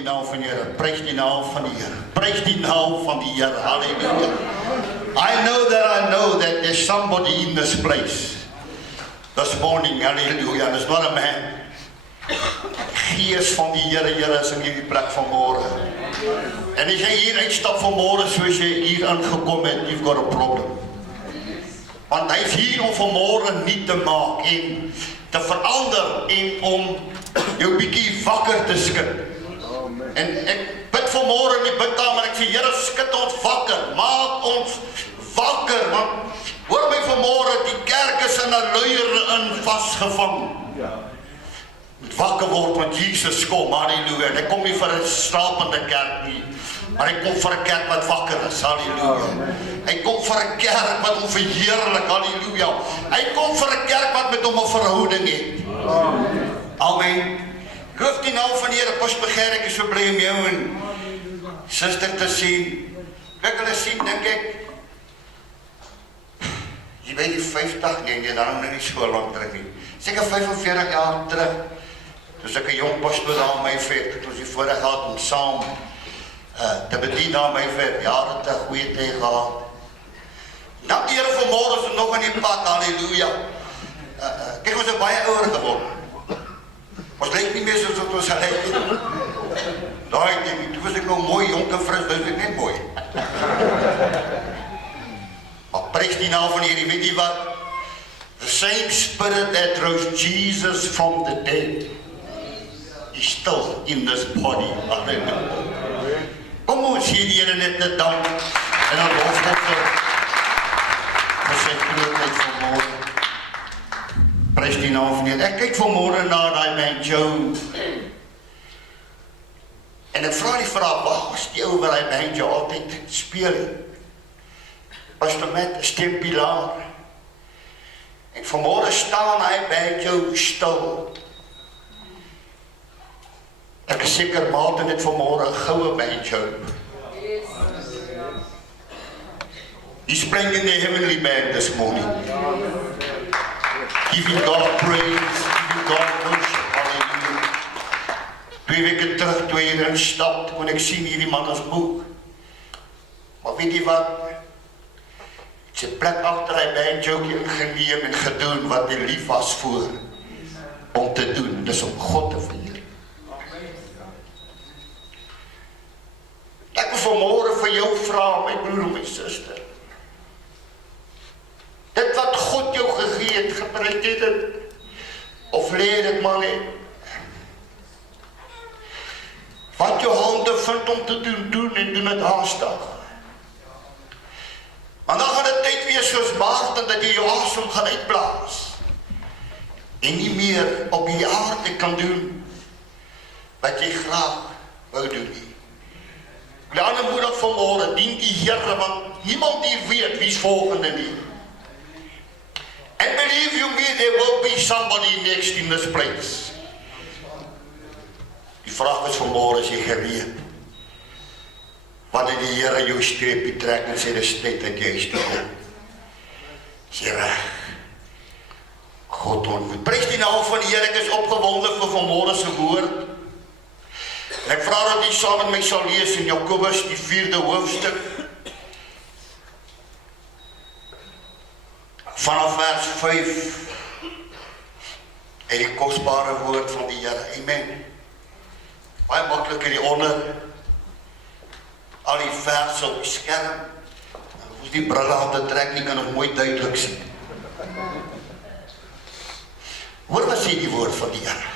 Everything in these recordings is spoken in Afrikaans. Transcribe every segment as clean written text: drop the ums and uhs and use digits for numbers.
die naam van die Here. Prys die naam van die Here. Prys die naam van die Here. Hallelujah. I know that there's somebody in this place this morning. Hallelujah. And it's not a man. Gees van die Here, Here is in hierdie plek vanmôre. En as jy hier uitstap vanmôre soos jy hier aangekom het, you've got a problem. Want hy is hier om vanmôre nuut te maak en te verander en om jou bietjie wakker te skud. En ek bid vanmôre in die bidkamer, ek sê Here, skud ons wakker, maak ons wakker, want hoor my vanmôre, die kerk is in 'n luier in vasgevang. Moet wakker word, want Jesus kom, halleluja. En hy kom nie vir 'n slapende kerk nie, maar hy kom vir 'n kerk wat wakker is, halleluja. Hy kom vir 'n kerk wat hom verheerlik, halleluja. Hy kom vir 'n kerk wat met hom 'n verhouding het. Amen. Loof die naam van die Here. Pas begeer ek is so bly om jou en suster te sien. Ek hulle sien, dink ek, jy by die 50, nee, daarom nou nie so lang terug nie. Seker 45 jaar terug, toe ek 'n jong pastoor daar in Mayfair, het ons die voorreg gehad om saam te bedien daar in Mayfair, jare te goeie tyd gehad. Dank die Here vanmôre is nog aan die pad, halleluja. Kyk, ons het baie ouer geword. Ons lyk nie meer soos wat ons lyk nie. Daai ding, toe was ek nou mooi, jonk en fris, nou is ek net mooi. Maar prys die naam van die Here, weet jy wat? The same spirit that rose Jesus from the dead is still in this body. Kom ons hier die Here net te dank en dan lof God vir sy grootheid vanmôre. Prys die naam van die Here. Ek kyk vanmôre na daai man Joe. En ek vra die vraag, waar is die ou wat daai man Joe altyd speel? Pastor Matt, 'n steunpilaar. En vanmôre staan hy by jou stil. Ek is seker Martin het vanmôre 'n goue by jou. He's playing in the heavenly band this morning. Giving God praise, giving God worship. Hallelujah. 2 weke terug, toe hy erin stap, kon ek sien hierdie man as boek. Maar weet jy wat? Sy plek agter hy band jokie ingeneem en gedoen wat hy lief was voor om te doen. Dis om God te vereer. Ek wil vanmôre vir jou vra, my broer en my suster. Dit wat God jou gegee het, gebruik jy dit of lê dit maar net? Wat jou hande vind om te doen en doen dit haastig. Want dan gaan dit tyd wees soos Martin dat jy jou asem gaan uitblaas en nie meer op die aarde kan doen wat jy graag wou doen nie. Die ander moedig vanmôre, dien die Here, want niemand hier weet wie's volgende nie. And believe you me, there will be somebody next in this place. Die vraag is vanmôre, is jy gereed? Wanneer die Here jou streepie trek en sê, dis tyd dat jy stil. Is jy reg? God ontmoet. Prys die naam van die Here, ek is opgewonde vir vanmôre se woord. En ek vra dat jy saam met my sal lees in Jakobus, die 4de hoofstuk. Vanaf vers 5. En die kosbare woord van die Here. Amen. Baie maklik in die onder. Al die verse op die skerm. Dan hoef die brille aan te trek nie, kan ons mooi duidelik sien. Hoor wat sê die woord van die Here.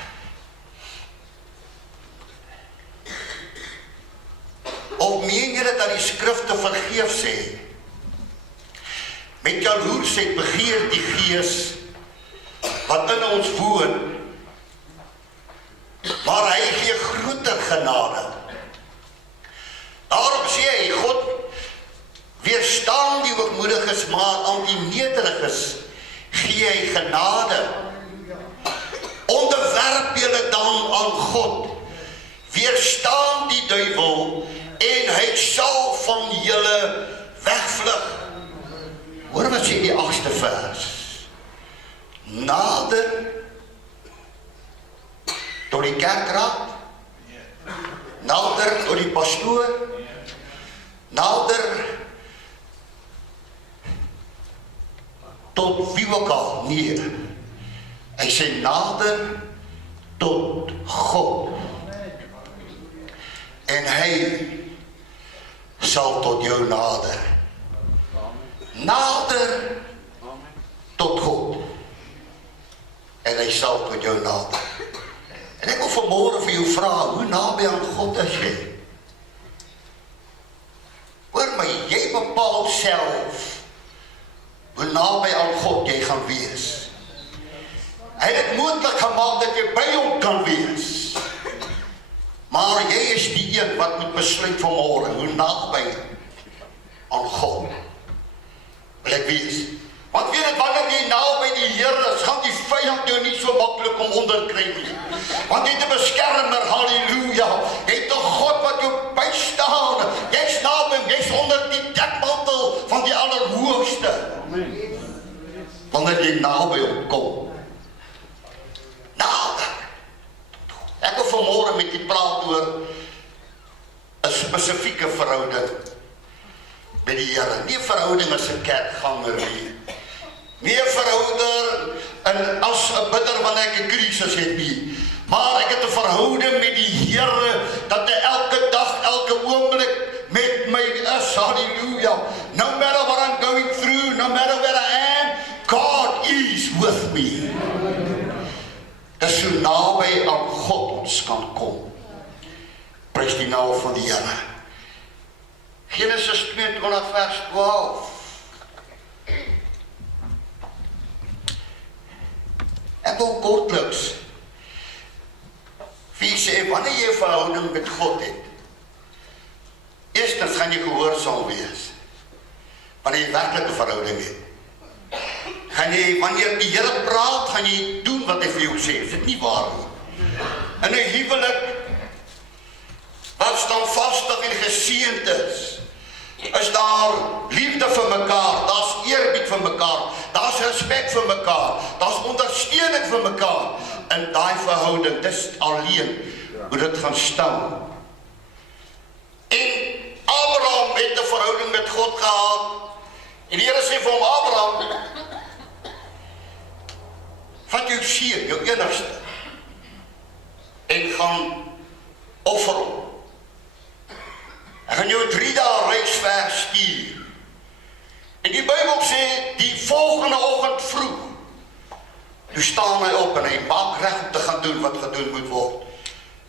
Of meen julle dat die skrifte vergeef sê? Met jaloersheid begeer die Gees wat in ons woon, maar hy gee groter genade. Daarom sê hy, God weerstaan die hoogmoediges, maar aan die nederiges gee hy genade. Onderwerp julle dan aan God, weerstaan die duiwel en hy sal van julle wegvlug. Hoor wat sê die 8ste vers. Nader tot die kerkraad, nader oor die pastoor, nader tot wie ook al, nee. Hy sê nader tot God. En hy sal tot jou nader. Nader tot God. En hy sal tot jou nader. En ek wil vanmôre vir jou vra, hoe naby aan God is jy? Hoor my, jy bepaal self hoe naby aan God jy gaan wees. Hy het dit moontlik gemaak dat jy by hom kan wees. Maar jy is die een wat moet besluit vanmôre hoe naby aan God wil ek wees. Want weet het, wanneer jy naby die Here is, gaan die vyand jou nie so maklik om onderkry nie. Want jy het 'n beskermer, halleluja. Jy het 'n God wat jou bystaan. Jy's naby hom, jy's onder die dekmantel van die Allerhoogste. Wanneer jy naby hom kom. Nader. Ek wil vanmôre met jy praat oor 'n spesifieke verhouding met die Here. Nie 'n verhouding as 'n kerkganger nie. Nie 'n verhouding en as 'n bidder wanneer ek 'n krisis het nie. Maar ek het 'n verhouding met die Here dat hy elke dag, elke oomblik met my is. Halleluja. No matter what I'm going through, no matter where I am, God is with me. Dis so naby aan God ons kan kom. Prys die naam van die Here. Genesis 22 vers 12. Ek wil kortliks vir jy sê, wanneer jy 'n verhouding met God het, eerstens gaan jy gehoorsaam wees. Wanneer jy werklik 'n verhouding het. Gaan jy, wanneer die Here praat, gaan jy doen wat hy vir jou sê. Is dit nie waar nie? In 'n huwelik wat standvastig en geseënd is daar liefde vir mekaar, daar's eerbied vir mekaar, daar's respek vir mekaar, daar's ondersteuning vir mekaar in daai verhouding. Dis alleen hoe dit gaan staan. En Abraham het 'n verhouding met God gehad. En die Here sê vir hom, Abraham, vat jou seun, jou enigste, en gaan offer hom. Ek gaan jou 3 dae reis ver stuur. En die Bybel sê, die volgende oggend vroeg, toe staan hy op en hy maak reg om te gaan doen wat gedoen moet word.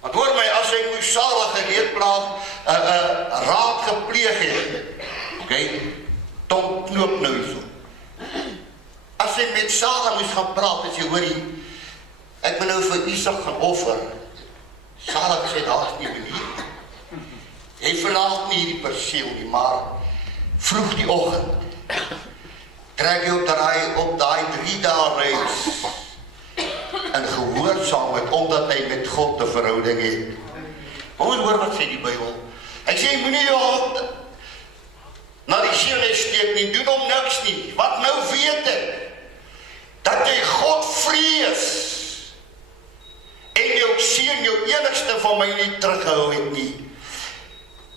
Want hoor my, as hy moes Sara gereedplaag, raad gepleeg het, okay, Tom knoop nou so. As hy met Sara moes gaan praat, en sê, hoorie, ek moet nou vir Isak gaan offer. Sara sê, daar is nie manier. Hy verlaat nie hierdie perseel nie, maar vroeg die oggend trek hy op daai 3 dae reis in gehoorsaamheid, omdat hy met God 'n verhouding het. Hoor wat sê die Bybel. Hy sê, moenie jou hand na die seun steek nie, doen hom niks nie. Wat nou weet ek? Dat jy God vrees en jou seun, jou enigste van my nie teruggehou het nie.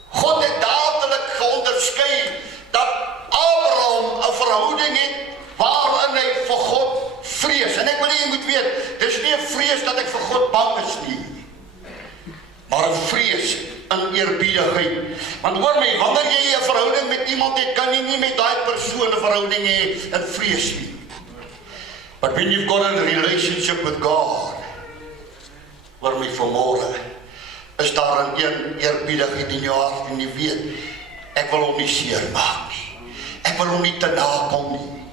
God het dadelik geonderskei dat Abraham 'n verhouding het waarin hy vir God vrees. En ek wil jy moet weet, dis nie 'n vrees dat ek vir God bang is nie, maar 'n vrees in eerbiedigheid. Want hoor my, wanneer jy 'n verhouding met iemand het, kan jy nie met daai persoon 'n verhouding hê in vrees nie. But when you've got a relationship with God, hoor my vanmôre, is daar 'n eerbiedigheid in jou hart en jy weet, ek wil hom nie seermaak nie. Ek wil hom nie te nakom nie.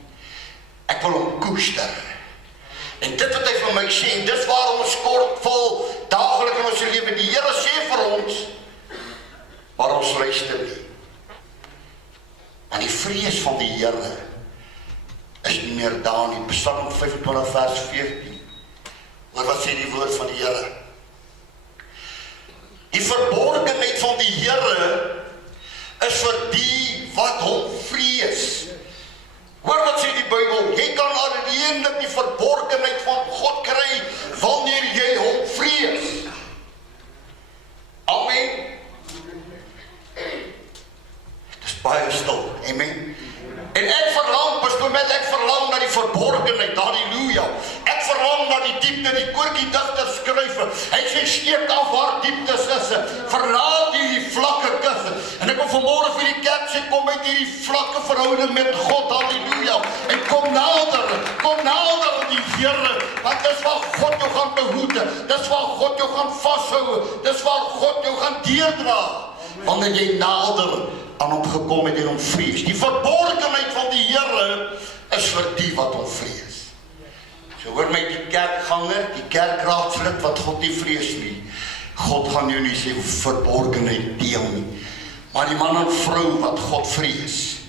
Ek wil hom koester. En dit wat hy vir my sê, dis waarom ons kortval daagliks in ons lewe. Die Here sê vir ons, maar ons luister nie. En die vrees van die Here is nie meer daar nie. Psalm 25 vers 14. Maar wat sê die woord van die Here? Die verborgenheid van die Here is vir die wat hom vrees. Hoor wat sê die Bybel, jy kan alleenlik die verborgenheid van God kry wanneer jy hom vrees. Amen. dat die koortjie digter skryf. Hy sê steek af waar dieptes is, verlaat hierdie vlakke kus. En ek wil vanmôre vir die kerk sê, kom uit hierdie vlakke verhouding met God, halleluja. En kom nader aan die Here, want dis waar God jou gaan behoed, dis waar God jou gaan vashou, dis waar God jou gaan deurdra, wanneer jy nader aan hom gekom het en hom vrees. Die verborgenheid van die Here is vir die wat hom vrees. So hoor my, die kerkganger, die kerkraadslid wat God nie vrees nie, God gaan jou nie sê verborgenheid deel nie, maar die man en vrou wat God vrees,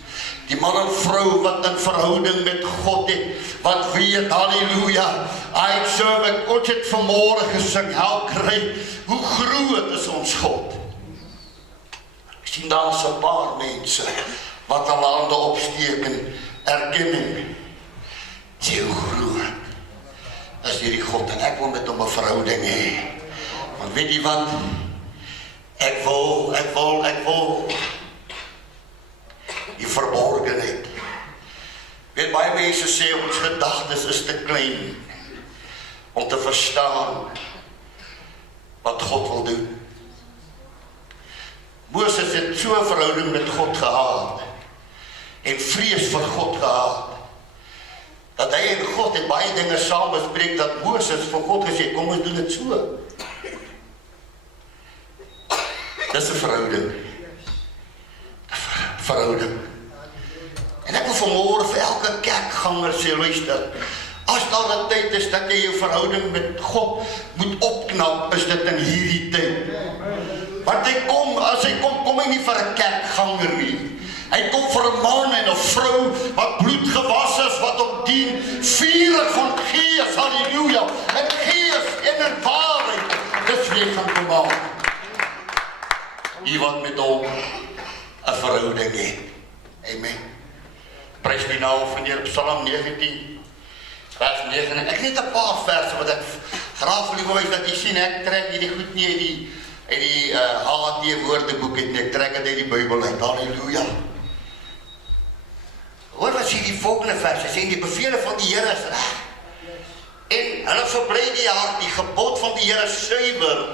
die man en vrou wat in verhouding met God het, wat weet, halleluja, I serve, ons het vanmôre gesing, how great, hoe groot is ons God. Ek sien daar is 'n paar mense, wat hulle hande opsteek in erkenning, sê hoe groot is hierdie God, en ek wil met hom 'n verhouding hê, want weet jy wat, ek wil die verborgenheid. Weet, baie mense sê ons gedagtes is te klein om te verstaan wat God wil doen. Moses het so 'n verhouding met God gehad en vrees vir God gehad, dat hy en God het baie dinge saam bespreek, dat Moses vir God gesê, kom ons doen dit so. Dis 'n verhouding. En ek wil vanmôre vir elke kerkganger sê, luister, as daar 'n tyd is dat jy jou verhouding met God moet opknap, is dit in hierdie tyd. Want as hy kom hy nie vir 'n kerkganger nie. Hy kom vir 'n man en 'n vrou wat bloed gewas is, wat op dien, vurig van gees, halleluja, en gees en in waarheid, dis wie gaan kom maak. Die wat met hom 'n verhouding het. Amen. Prys die naam van die Here, Psalm 19, vers 9. Ek het net 'n paar verse wat ek graag wil wys dat jy sien, ek trek hierdie goed nie uit die HT woordeboek het nie, ek trek dit uit die Bybel uit, halleluja. Hoor wat sê die volgende verse, sê die bevele van die Here is reg, en hulle verbly die hart, die gebod van die Here suiwer,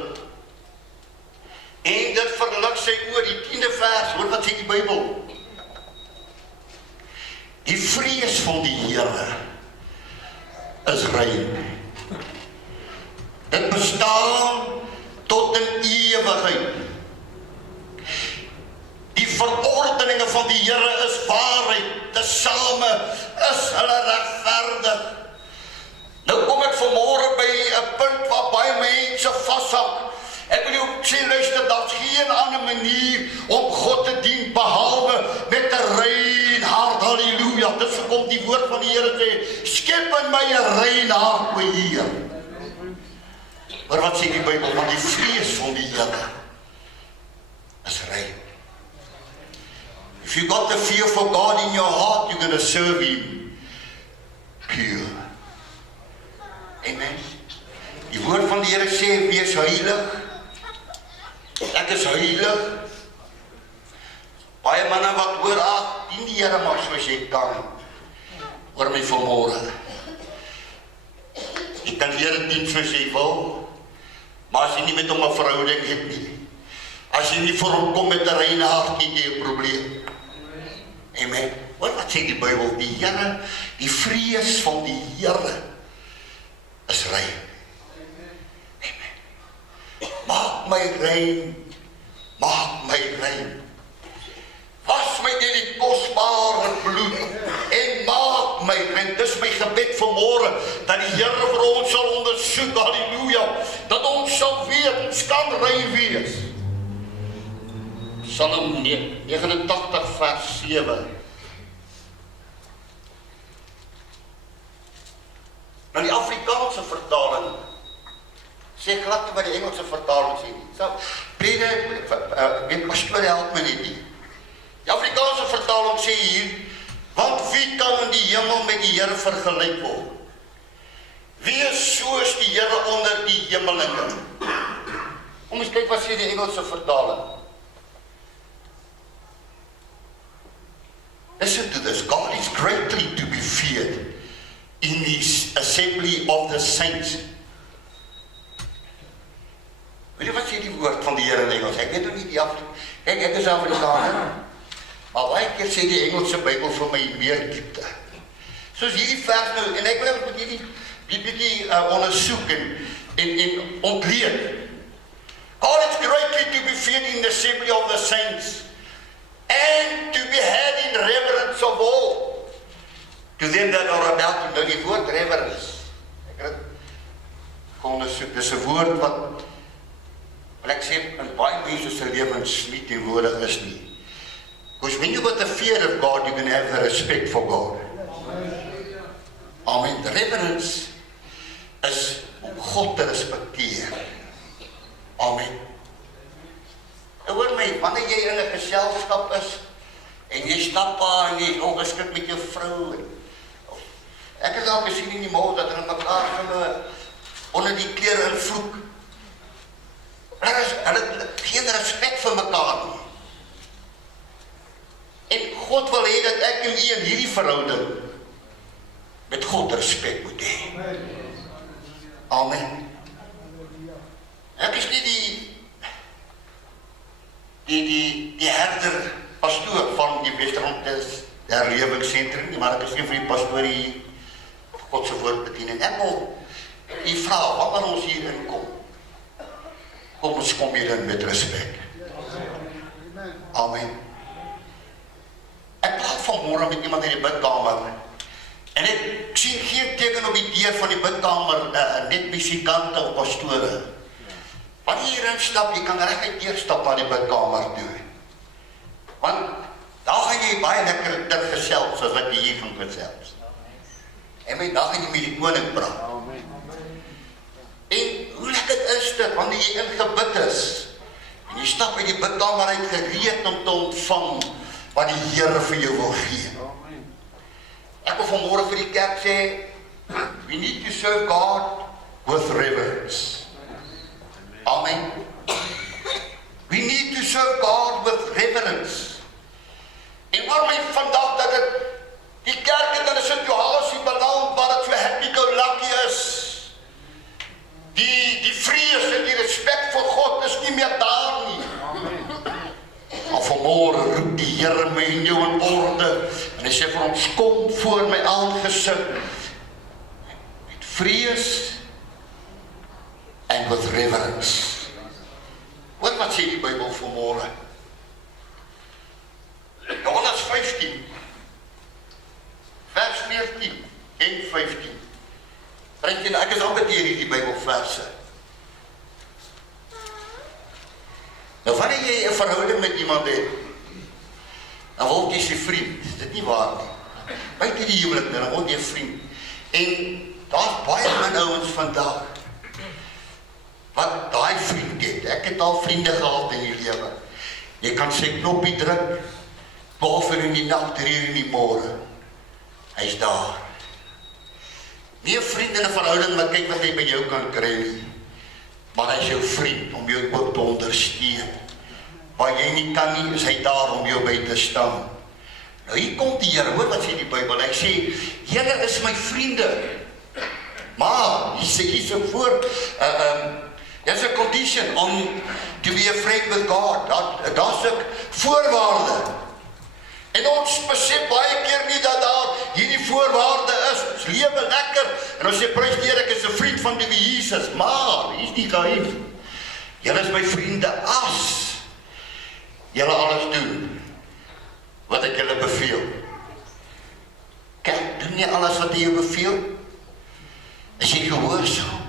en dit verlig sy oor, die 10de vers, hoor wat sê die Bybel. Die vrees van die Here is rein. Dit bestaan tot in ewigheid. Die verordeninge van die Here is waarheid, tesame is hulle regverdig. Nou kom ek vanmôre by 'n punt waar baie mense vashak. Ek wil jou sê, luister, daar's geen ander manier om God te dien behalwe met 'n rein hart, halleluja. Dis hoekom die woord van die Here sê, skep in my 'n rein hart, o Heer. Maar wat sê die Bybel? Want die vrees van die Here is rein. If you got the fear for God in your heart, you're going to serve Him pure. Amen. Die woord van die Here sê, wees heilig. Ek is heilig. Baie manne wat hoor, dien die Here maar soos jy kan. Hoor my vanmôre. Jy kan die Here dien soos jy wil, maar as jy nie met hom 'n verhouding het nie, as jy nie vir hom kom met 'n reine hart, het jy 'n probleem. Amen. Wat sê die Bybel? Die Here, die vrees van die Here is rein. Maak my rein, was my deur die kosbare bloed, en maak my rein. Dis my gebed vanmôre, dat die Here vir ons sal ondersoek, halleluja, dat ons sal weet, ons kan rein wees. Psalm 89 vers 7. Nou die Afrikaanse vertaling sê glad nie wat die Engelse vertaling sê nie. So, weet pastoor help my net nie. Die Afrikaanse vertaling sê hier, want wie kan in die hemel met die Here vergelyk word? Wie is soos die Here onder die hemelinge? Kom eens kyk wat sê die Engelse vertaling. Listen to this. God is greatly to be feared in his assembly of the saints. Weet jy wat sê die woord van die Here in Engels? Ek weet ook nie die afdruk. Ek is Afrikaner. Maar baie keer sê die Engelse Bybel vir my meer diepte. Soos hierdie vers nou, en ek wil met hierdie bietjie ondersoek en ontleed. God, it's greatly to be feared in the assembly of the saints, and to be had in reverence of all. To them that are about to know die woord reverence. Ek het ondersoek, dis 'n woord wat ek sê in baie mense se lewens nie teenwoordig is nie. Because when you got the fear of God, you can have the respect for God. Amen. Reverence is om God te respekteer. Amen. Hoor my, wanneer jy in 'n geselskap is en jy stap daar en jy is ongeskik met jou vrou. Ek het al gesien in die mall dat hulle mekaar onder die klere invloek. Hulle geen respek vir mekaar nie. En God wil hê dat ek en u in hierdie verhouding met God respek moet hê. Amen. Ek is nie die herder pastoor van die Westerrond herlewingsentrum nie, maar ek is een van die pastoor hier God se woord bedien. En ek wil u vra, wanneer ons hier inkom, kom ons kom hier in met respek. Amen. Ek praat vanmôre met iemand in die bidkamer en ek sien geen teken op die deur van die bidkamer, net musikante of pastore. Wanneer jy hierin stap, jy kan reguit deurstap na die bidkamer toe. Want daar gaan jy baie lekker dit gesels, soos wat jy hier gaan gesels. En my dag gaan jy met die koning praat. En hoe lekker is dit, wanneer jy ingebid is, en jy stap uit die bidkamer uit gereed om te ontvang wat die Here vir jou wil gee. Ek wil vanmôre vir die kerk sê, we need to serve God with reverence. Amen. We need to serve God with reverence. En hoor my vandag dat dit die kerk het in 'n situasie beland waar dit so happy-go-lucky is. Die vrees en die respek vir God is nie meer daar nie. Maar vanmôre roep die Here my en jou in orde en hy sê vir ons, kom voor my aangesig met vrees and with reverence. Hoor wat sê die Bybel vanmôre? Johannes 15 vers 14 en 15. Ek is altyd hier die Bybelverse. Nou wanneer jy 'n verhouding met iemand het, dan word jy sy vriend. Is dit nie waar nie? Buite die huwelik, dan word jy vriend. En daar's baie min ouens vandag wat daai vriend het. Ek het al vriende gehad in die lewe. Jy kan sy knoppie druk, 12 uur in die nag, 3 uur in die môre. Hy's daar. Nie 'n vriend in 'n verhouding wat kyk wat hy by jou kan kry nie. Maar hy is jou vriend om jou ook te ondersteun. Waar jy nie kan nie, is hy daar om jou by te staan. Nou hier kom die Here, hoor wat sê die Bybel. Hy sê, julle is my vriende. Maar, hy sê hier's 'n there's a condition on to be a friend with God. Daar's 'n voorwaarde. En ons besef baie keer nie dat daar hierdie voorwaarde is. Ons lewe lekker en ons sê prys die Here, ek is 'n vriend van die Jesus. Maar hier's die geheim. Julle is my vriende as julle alles doen wat ek julle beveel. Kyk, doen jy alles wat hy jou beveel? Is jy gehoorsaam?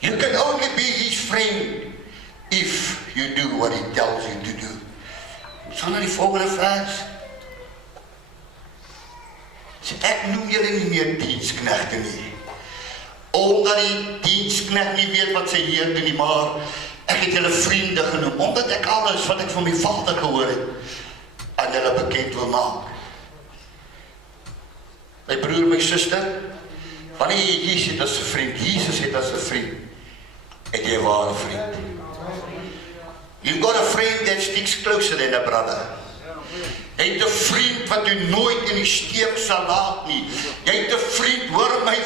You can only be his friend if you do what he tells you to do. Sal na die volgende vers. So ek noem julle nie meer diensknegte nie. Omdat die diensknegt nie weet wat sy Heer doen nie, maar ek het julle vriende genoem, omdat ek alles wat ek van my Vader gehoor het, aan julle bekend wil maak. My broer, my suster, wanneer jy Jesus het as 'n vriend, Jesus het as 'n vriend, het jy 'n ware vriend. You've got a friend that sticks closer than a brother. Jy het 'n vriend wat jy nooit in die steek sal laat nie. Jy het 'n vriend, hoor my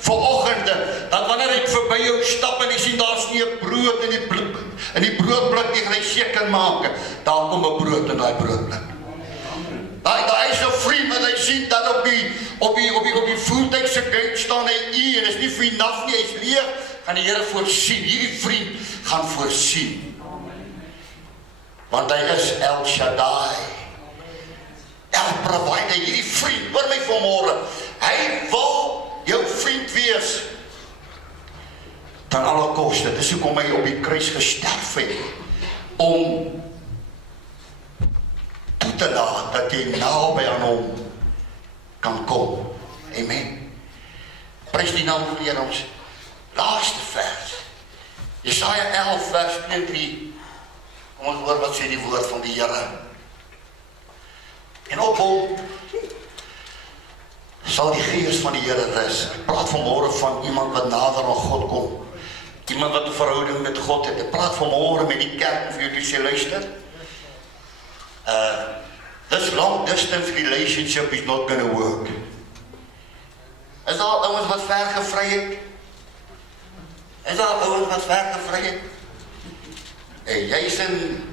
vanoggend, dat wanneer ek verby jou stap en jy sien daar's nie 'n brood in die broodblik nie, gaan hy seker maak, daar kom 'n brood in daai broodblik. Daar is 'n vriend wat hy sien dat op die voertuig se gate staan hy en is nie vir naf nie, hy is leeg, gaan die Here voorsien. Hierdie vriend gaan voorsien. Want hy is El Shaddai. El Provider, hierdie vriend, hoor my vanmôre, hy wil jou vriend wees. Ten alle koste, dis hoekom hy op die kruis gesterf het, om toe te laat dat jy naby aan hom kan kom. Amen. Prys die naam van die Here. Ons laaste vers. Jesaja 11 vers 2-3. Kom ons hoor wat sê die woord van die Here. En op hom sal die gees van die Here rus. Ek praat vanmôre van iemand wat nader aan God kom. Iemand wat 'n verhouding met God het. Ek praat vanmôre met die kerk vir julle sê luister. This long distance relationship is not going to work. Is daar ouens wat ver gevry het? Is daar ouens wat ver gevry het? En jy is in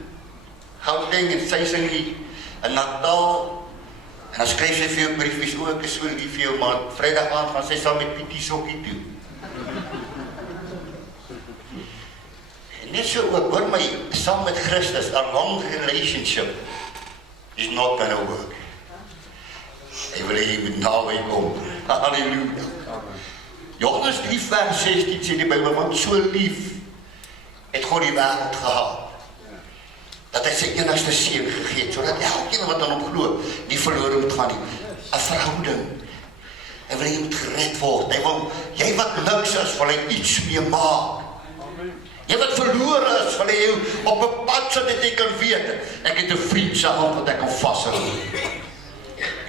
Gauteng en sy is in Natal. En dan skryf sy vir jou briefies, ek is so lief vir jou, maar Vrydag aand gaan sy saam met Pietie Sokkie toe. En net so ook, hoor my, saam met Christus, a long relationship is not gonna work. Hy wil jy met naby kom. Halleluja. Johannes 3 vers 16 sê die Bybel, want so lief het God die wêreld gehad, dat hy sy enigste seun gegee het, sodat elkeen wat aan hom glo, nie verlore moet gaan nie. 'n verhouding. Hy wil jy moet gered word. Hy wil, jy wat niks is, wil hy iets mee maak. Jy wat verlore is, wil hy jou op 'n pad sit dat jy kan weet, ek het 'n vriend se hand wat ek kan vashou.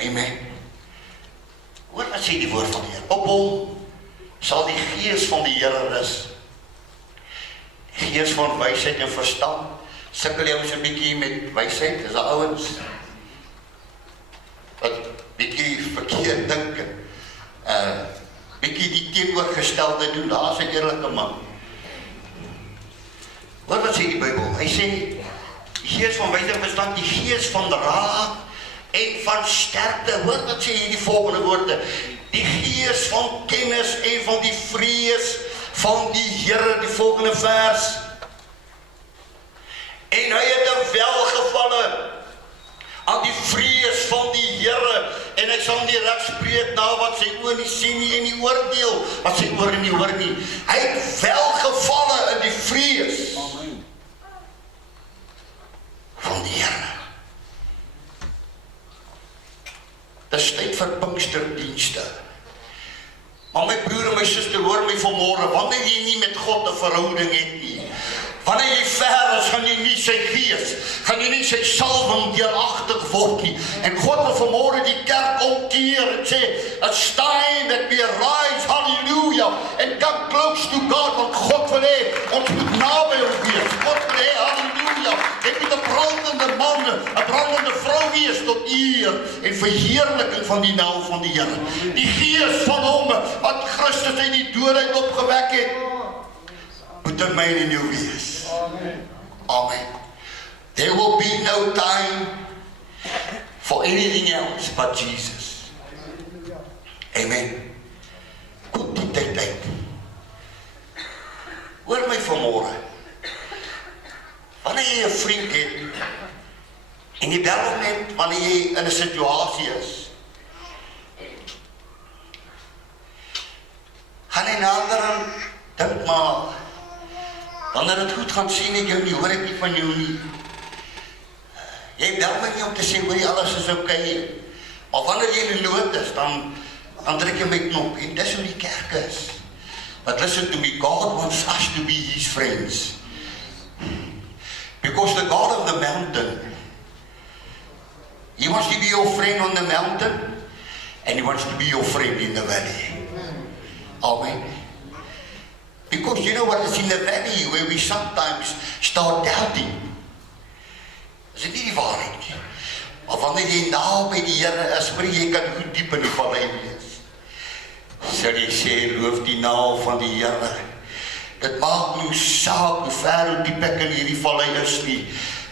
Amen. Hoor wat sê die woord van die Here. Op hom sal die gees van die Here rus. Gees van wysheid en verstand. Sukkel jy so 'n bietjie met wysheid? Is daar ouens wat bietjie verkeerd dink, bietjie die teenoorgestelde doen? Daar's 'n eerlike man. Wat sê die Bybel? Hy sê, die gees van wysheid en verstand, die gees van raad en van sterkte. Hoor wat sê hierdie volgende woorde? Die gees van kennis en van die vrees van die Here, die volgende vers. En hy het 'n welgevalle aan die vrees van die Here, en hy sal nie regspreek na wat sy oë nie sien nie, en die oordeel wat sy ore nie hoor nie. Hy het welgevalle in die vrees van die Here. Dis tyd vir Pinksterdienste. Maar my broer en my suster, hoor my vanmôre, wanneer jy nie met God 'n verhouding het nie, wanneer jy ver is, gaan jy nie sy gees, gaan jy nie sy salwing deuragtig word nie. En God wil vanmôre die kerk omkeer en sê, it's time that we arise, hallelujah, and come close to God, want God wil hê, ons moet naby hom wees. God wil hê, hallelujah, jy moet 'n brandende man, 'n brandende vrou wees tot eer en verheerliking van die naam van die Here. Die gees van hom, wat Christus uit die dood uit opgewek het, moet in my en in jou wees. Amen. There will be no time for anything else but Jesus. Amen. Kom die tyd uit. Hoor my vanmôre. Wanneer jy 'n vriend het, en jy bel hom net wanneer jy in 'n situasie is, gaan hy nader en dink maar, wanneer het goed gaan sien ek jou nie, hoor ek nie van jou nie. Jy bel my nie om te sê, hoor jy, alles is okay. Maar wanneer jy in nood is, dan druk jy my knop. En dis hoe die kerk is. But listen to me, God wants us to be His friends. Because the God of the mountain, He wants to be your friend on the mountain, and He wants to be your friend in the valley. Amen. Because you know what is in the valley where we sometimes start doubting. Is dit nie die waarheid nie? Maar wanneer jy naby die Here is, hoor jy kan goed diep in die vallei wees. Sal jy sê, loof die naam van die Here. Dit maak nie saak hoe ver hoe diep ek in hierdie vallei is nie.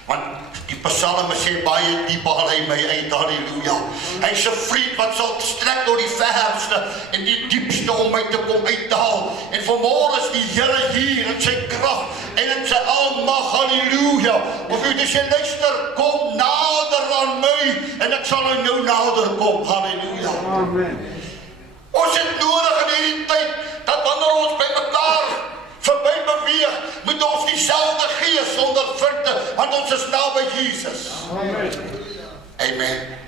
Want die psalme sê baie diep haal hy my uit, halleluja. Hy is 'n vriend wat sal strek tot die verste en die diepste om my te kom uithaal. En vanmôre is die Here hier in sy krag en in sy almag, halleluja. Of u sê, luister, kom nader aan my en ek sal aan jou nader kom, halleluja. Amen. Ons het nodig in hierdie tyd dat wanneer ons by mekaar verby beweeg, moet ons dieselfde gees ondervind, want ons is naby Jesus. Amen. Amen.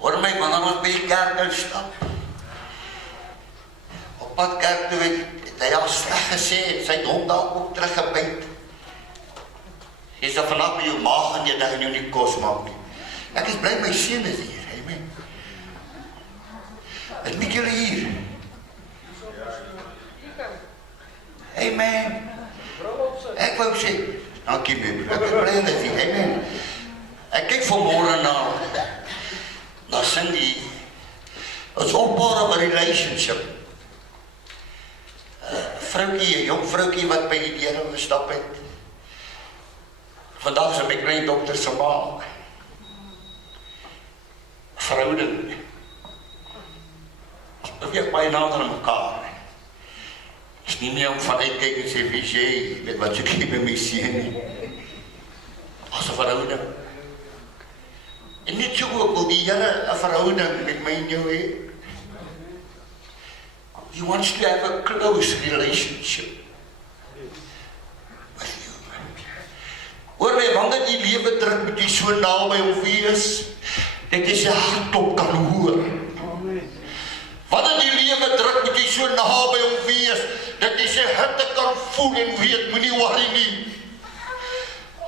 Hoor my, wanneer ons by die kerk instap, op pad kerk toe het hy al sleg gesê, en sy het hom daar ook teruggebyt. Hy sê vanaf by jou maag en jy dat jy nie kos maak nie. Ek is bly my seun is hier, amen. Het met julle hier. Amen. Ek wou sê, dankie my broer, ek is bly dat jy, amen. Ek kyk vanmôre na Cindy. It's all part of a relationship. Vroukie, 'n jong vroukie wat by die Here gestap het. Vandag is my kleindogter se ma. Verhouding. Ons beweeg baie nader aan mekaar. Is nie meer om vanuit kyk en sê, wie jy, weet wat jy kyk met my sien nie. As 'n verhouding. En net so ook wil die Here 'n verhouding met my en jou hê. He wants to have a close relationship with you. Hoor my, wanneer die lewe druk, moet jy so naby hom wees, dat jy sy hartklop kan hoor. Wanneer die lewe druk, moet jy so naby hom wees, dat jy sy hitte kan voel en weet, moenie worry nie.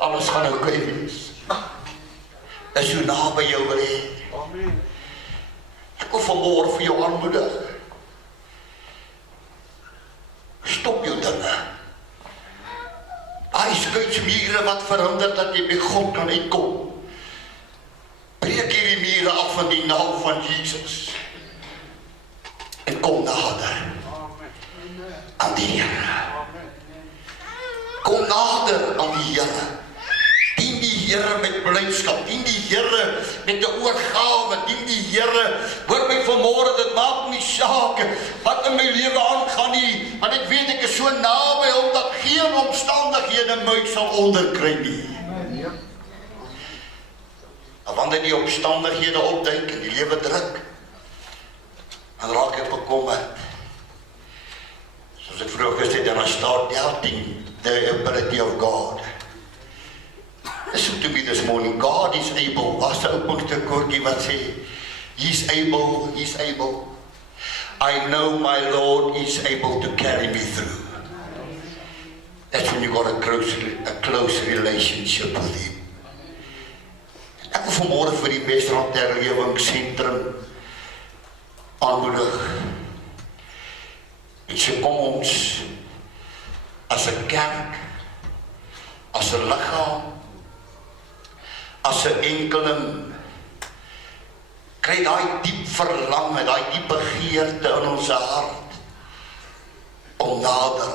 Alles gaan oké wees. Is so naby jou wil hê. Ek wil vanmôre vir jou aanmoedig. Stop jou dinge. Daai skuitsmure wat verhinder dat jy by God kan uitkom. Breek hierdie mure af in die naam van Jesus. En kom nader aan die Here. Kom nader aan die Here. Dien die Here met blydskap, dien die Here met 'n oorgawe, dien die Here. Hoor my vanmôre, dit maak nie saak wat in my lewe aangaan nie, want ek weet ek is so naby hom dat geen omstandighede my sal onderkry nie. En wanneer die omstandighede opduik en die lewe druk, dan raak ek bekommerd. Soos ek vroeër gesê het, dan start doubting the ability of God. Listen to me this morning. God is able. Was 'n openste koortjie wat sê, He's able, He's able. I know my Lord is able to carry me through. That's when you got a close relationship with Him. Ek wil vanmôre vir die Wesrand Herlewingsentrum aanmoedig. En so kom ons as 'n kerk, as 'n liggaam, as 'n enkeling, kry daai diep verlange, daai diep begeerte in ons hart om nader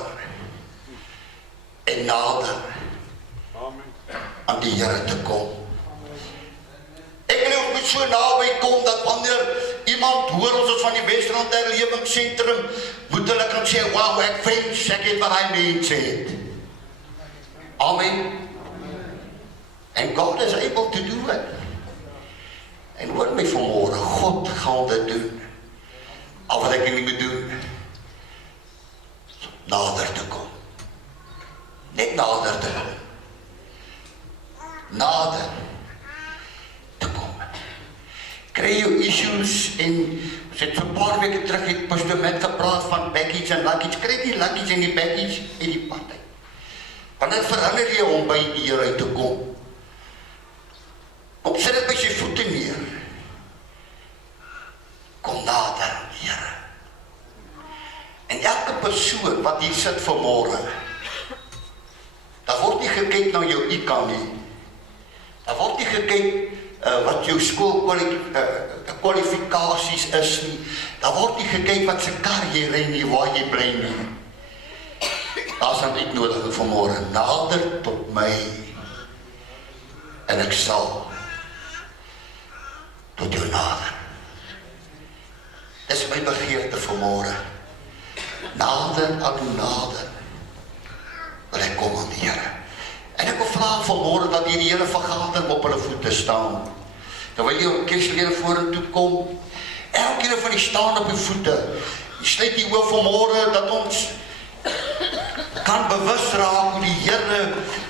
en nader aan die Here te kom. Ek wil ook so naby kom dat wanneer iemand hoor ons is van die Wesrand Herlewingsentrum, moet hulle kan sê, wow, ek wens ek het wat hy mens het. Amen. And God is able to do it. En hoor my vanmôre, God gaan dit doen. Al wat ek nie moet doen, nader te kom. Net nader te kom. Nader te kom. Kry jou issues en sit so 'n paar weke terug het Pastor Matt gepraat van baggage en luggage. Kry die luggage en die baggage in die pad uit. Want dit verhinder jy om by die Here uit te kom. Kom sit dit by sy voete neer. Kom nader aan die Here. En elke persoon wat hier sit vanmôre, daar word nie gekyk na jou IQ nie. Daar word nie gekyk wat jou skoolkwalifikasies is nie. Daar word nie gekyk wat se kar jy ry nie, waar jy bly nie. Daar is 'n uitnodiging vanmôre. Nader tot my en ek sal tot jou nader. Dis my begeerte vanmôre. Nader aan u nader. Wil ek kom aan die Here. En ek wil vra vanmôre dat die Here vergader op hulle voete staan. Terwyl jy orkeslede vorentoe kom, elkeen van die staan op die voete. Jy sluit die oë vanmôre dat ons kan bewus raak hoe die Here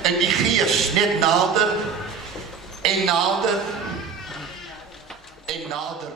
in die Gees net nader en nader en nader